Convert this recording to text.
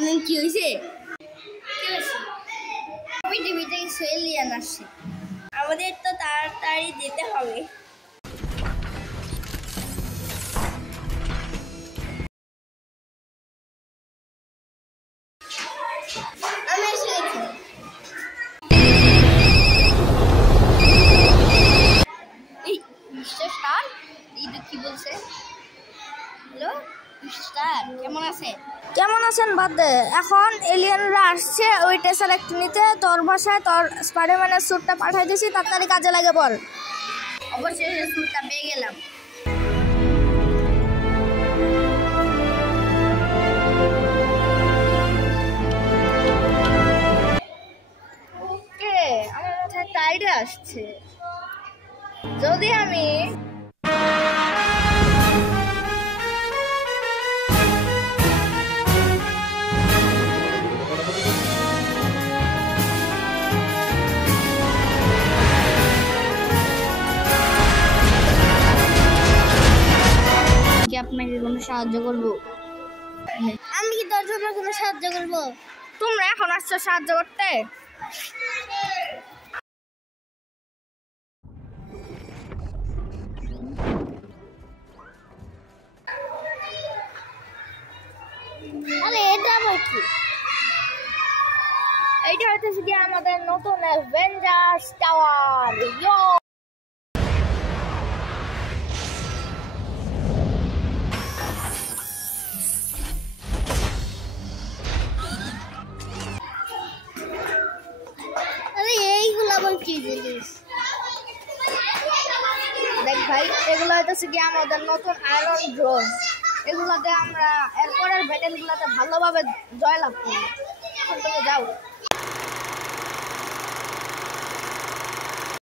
জানেন কি হয়েছে? পৃথিবীতে কিছু এলিয়েন আসছে, আমাদের তো তাড়াতাড়ি যেতে হবে। আমি এসে গেছি। এই মিস্টার স্টার, এইটা কি বলছে? হ্যালো মিস্টার, কেমন আছে? কেমন আছেন বাদ দে, এখন এলিয়েনরা আসছে ওই টেসারেক্ট নিতে। তোর ভাষায় তোর স্পাইডারম্যানের স্যুটটা পাঠিয়ে দিয়েছি, তাড়াতাড়ি কাজে লাগে বল। অবশ্যই স্যুটটা পেয়ে গেলাম। ওকে, আমার মাথায় একটা আইডিয়া আসছে। যদি আমি আপনাকে কোনো সাহায্য করবো? আমি কি তোর জন্য কোনো সাহায্য করবো? তোমরা এখন আসছো সাহায্য করতে? আরে এটা আবার কি? এইটা হইতেছে কি আমাদের নতুন অ্যাভেঞ্জার্স টাওয়ার। আরে এইগুলো আবার কি জিনিস? দেখ ভাই, এগুলো হইতেছে কি আমাদের নতুন আয়রন ড্রোন। এগুলাতে আমরা এরপরের ব্যাটেলগুলোতে ভালোভাবে জয়লাভ করি। যাও।